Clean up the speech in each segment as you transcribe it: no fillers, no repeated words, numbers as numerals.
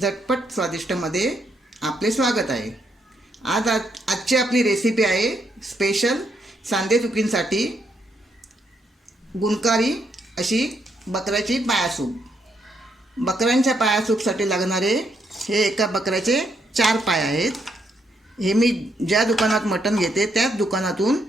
झटपट स्वादिष्टमध्ये आपले स्वागत आहे। आजची आपली रेसिपी आहे स्पेशल सांधेदुखींसाठी गुणकारी अशी बकऱ्याची पायासूप। बकऱ्यांच्या पायासूपसाठी लागणारे हे एका बकऱ्याचे 4 पाय आहेत। हे मी ज्या दुकानात मटण घेते त्याच दुकानातून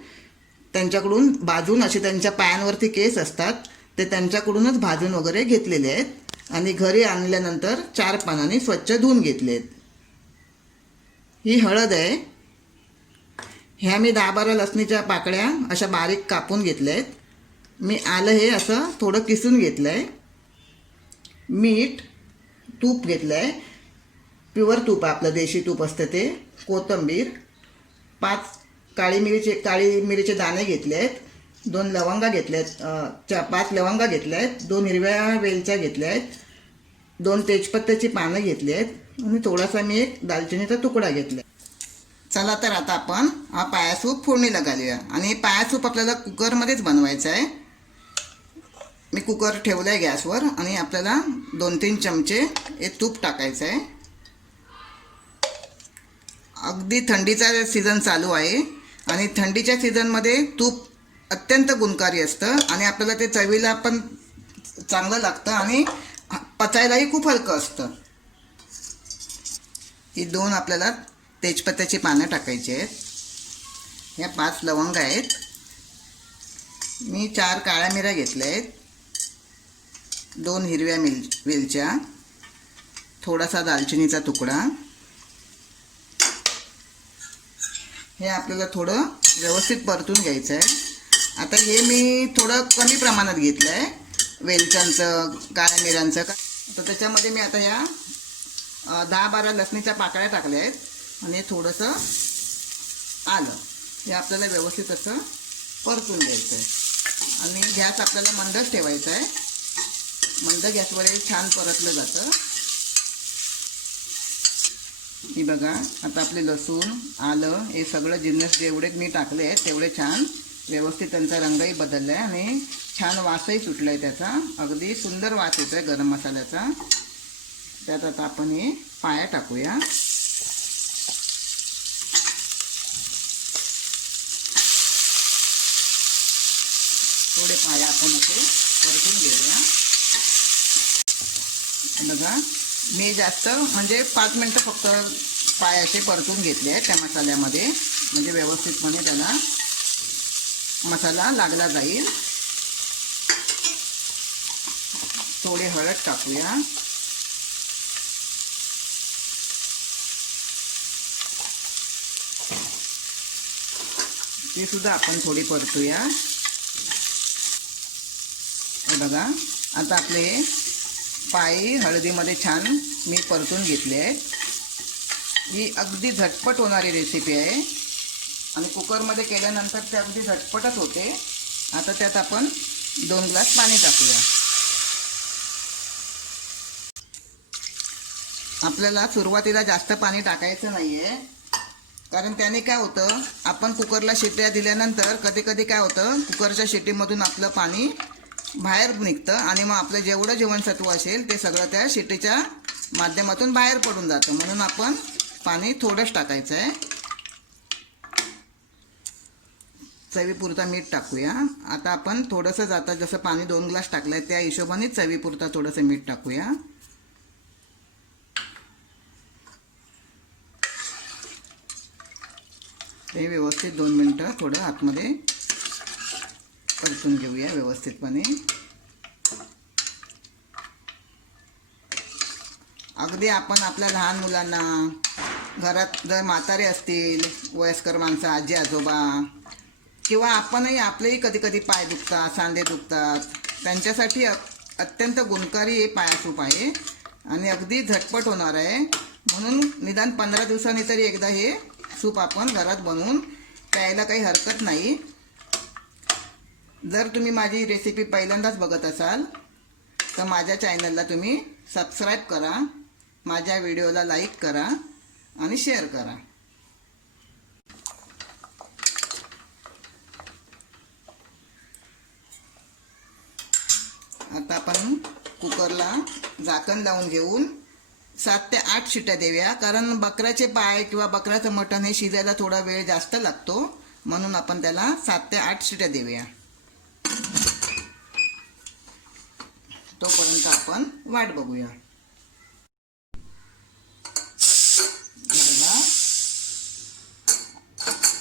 त्यांच्याकडून भाजून असे त्यांच्या पायांवरती केस असतात ते त्यांच्याकडूनच भाजून वगैरे घेतलेले आहेत आणि घरी आणल्यानंतर 4 पानांनी स्वच्छ धुवून घेतलेत। ही हळद आहे। ह्या मी 10-12 लसणीच्या पाकळ्या अशा बारीक कापून घेतल्या आहेत। मी आलं हे असं थोडं किसून घेतलं आहे। मीठ, तूप घेतलं आहे, प्युअर तूप आपलं देशी तूप असतं ते, कोथिंबीर, 5 काळी मिरीचे दाणे घेतले आहेत, 2 लवंगा घेतल्या आहेत, 5 लवंगा घेतल्या आहेत, 2 हिरव्या वेलच्या घेतल्या आहेत, 2 तेजपत्त्याची पानं घेतली आहेत आणि थोडासा मी एक दालचिनीचा तुकडा घेतला। चला तर आता आपण हा पायासूप फोडणीला घालूया। आणि पायासूप आपल्याला कुकरमध्येच बनवायचं आहे। मी कुकर ठेवला आहे गॅसवर आणि आपल्याला 2-3 चमचे हे तूप टाकायचं आहे। अगदी थंडीचा सीझन चालू आहे आणि थंडीच्या सीझनमध्ये तूप अत्यंत गुणकारी असतं आणि आपल्याला ते चवीला पण चांगलं लागतं आणि पचायलाही खूप हलकं असतं। ही 2 आपल्याला तेजपत्त्याची पानं टाकायची आहेत। ह्या 5 लवंगा आहेत। मी 4 काळ्या मिऱ्या घेतल्या आहेत, 2 हिरव्या वेलच्या, थोडासा दालचिनीचा तुकडा। हे आपल्याला थोडं व्यवस्थित परतून घ्यायचं आहे। आता हे मी थोडं कमी प्रमाणात घेतलं आहे वेलच्यांचं, काळ्या मिऱ्यांचं। तर त्याच्यामध्ये मी आता ह्या 10-12 लसणीच्या पाकळ्या टाकल्या आहेत आणि थोडंसं आलं हे आपल्याला व्यवस्थित असं परतून घ्यायचं आहे आणि गॅस आपल्याला मंदच ठेवायचा आहे। मंद गॅसवर हे छान परतलं जातं। ही बघा आता आपले लसूण, आलं हे सगळं जिन्नस जेवढे मी टाकले आहेत तेवढे छान व्यवस्थित त्यांचा रंगही बदलला आहे आणि छान वासही सुटला आहे त्याचा। अगदी सुंदर वास येतो आहे गरम मसाल्याचा। त्यात आता आपण हे पाया टाकूया। थोडे पाया आपण असे परतून घेऊया। बघा मी जास्त म्हणजे 5 मिनटं फक्त पायाचे परतून घेतले आहेत त्या मसाल्यामध्ये, म्हणजे व्यवस्थितपणे त्याला मसाला लागला जाईल। थोडे हळद टाकूया। ती सुद्धा आपण थोडी परतूया। बघा आता आपले पाय हळदीमध्ये छान मी परतून घेतले आहेत। ही अगदी झटपट होणारी रेसिपी आहे आणि कुकरमध्ये केल्यानंतर ते अगदी झटपटच होते। आता त्यात आपण 2 ग्लास पाणी टाकूया। आपल्याला सुरुवातीला जास्त पाणी टाकायचं नाही आहे, कारण त्याने काय होतं, आपण कुकरला शिट्ट्या दिल्यानंतर कधी कधी काय होतं, कुकरच्या शिट्टीमधून आपलं पाणी बाहेर निघतं आणि मग आपलं जेवढं जीवनसत्व असेल ते सगळं त्या शिट्टीच्या माध्यमातून बाहेर पडून जातं। म्हणून आपण पाणी थोडंच टाकायचं आहे। चवीपुरता मीठ टाकूया। आता आपण थोडंसं जाता जसं पाणी 2 ग्लास टाकलं आहे त्या हिशोबाने चवीपुरता थोडंसं मीठ टाकूया। ते व्यवस्थित 2 मिनटं थोडं आतमध्ये परतून घेऊया व्यवस्थितपणे। अगदी आपण आपल्या लहान मुलांना, घरात जर म्हातारे असतील, वयस्कर माणसं, आजी आजोबा किंवा आपणही आपलेही कधी कधी पाय दुखतात, सांधे दुखतात, त्यांच्यासाठी अत्यंत गुणकारी हे पायासूप आहे आणि अगदी झटपट होणार आहे। म्हणून निदान 15 दिवसांनी तरी एकदा हे सूप आपण घरात बनवून प्यायला काही हरकत नाही। जर तुम्ही माझी रेसिपी पहिल्यांदाच बघत असाल तर माझ्या चॅनलला तुम्ही सबस्क्राईब करा, माझ्या व्हिडिओला लाईक करा आणि शेअर करा। आता आपण कुकरला झाकण लावून घेऊन 7 ते 8 शिट्ट्या देऊया, कारण बकऱ्याचे पाय किंवा बकऱ्याचं मटण हे शिजायला थोडा वेळ जास्त लागतो, म्हणून आपण त्याला 7 ते 8 शिट्ट्या देऊया. तोपर्यंत आपण वाट बघूया.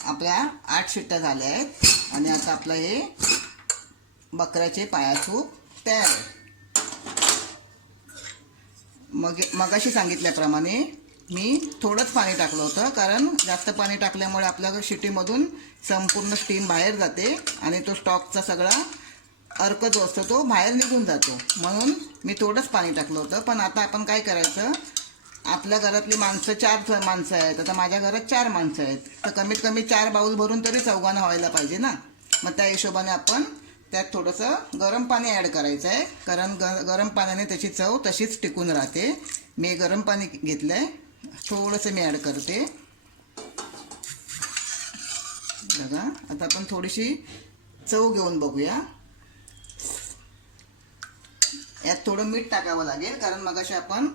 आपल्या 8 शिट्ट्या झाल्या आहेत आणि आता आपलं हे बकऱ्याचे पायासूप तयार आहे. मगाशी सांगितल्याप्रमाणे मी थोडंच पाणी टाकलं होतं, कारण जास्त पाणी टाकल्यामुळे आपल्या शिट्टीमधून संपूर्ण स्टीम बाहेर जाते आणि तो स्टॉकचा सगळा अर्क जो असतो तो बाहेर निघून जातो, म्हणून मी थोडंच पाणी टाकलं होतं. पण आता आपण काय करायचं, आपल्या घरातली माणसं 4 माणसं आहेत. आता माझ्या घरात 4 माणसं आहेत, तर कमीत कमी 4 बाऊल भरून तरी चौघांना व्हायला पाहिजे ना. मग त्या हिशोबाने आपण त्यात थोडंसं गरम पाणी ॲड करायचं आहे, कारण गरम पाण्याने त्याची चव तशीच टिकून राहते. मी गरम पाणी घेतलं आहे, थोडंसं मी ॲड करते. बघा, आता आपण थोडीशी चव घेऊन बघूया. यात थोडं मीठ टाकावं लागेल, कारण मगाशी आपण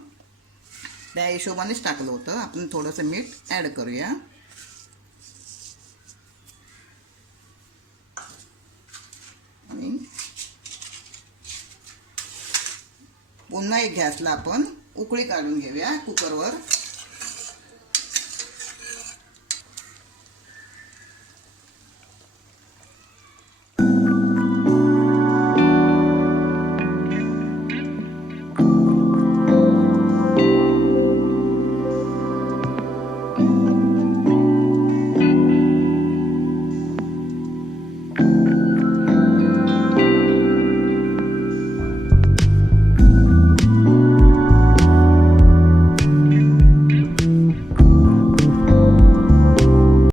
त्या हिशोबानेच टाकलं होतं. आपण थोडंसं मीठ ॲड करूया. आणि पुन्हा एक गॅसला आपण उकळी काढून घेऊया कुकरवर.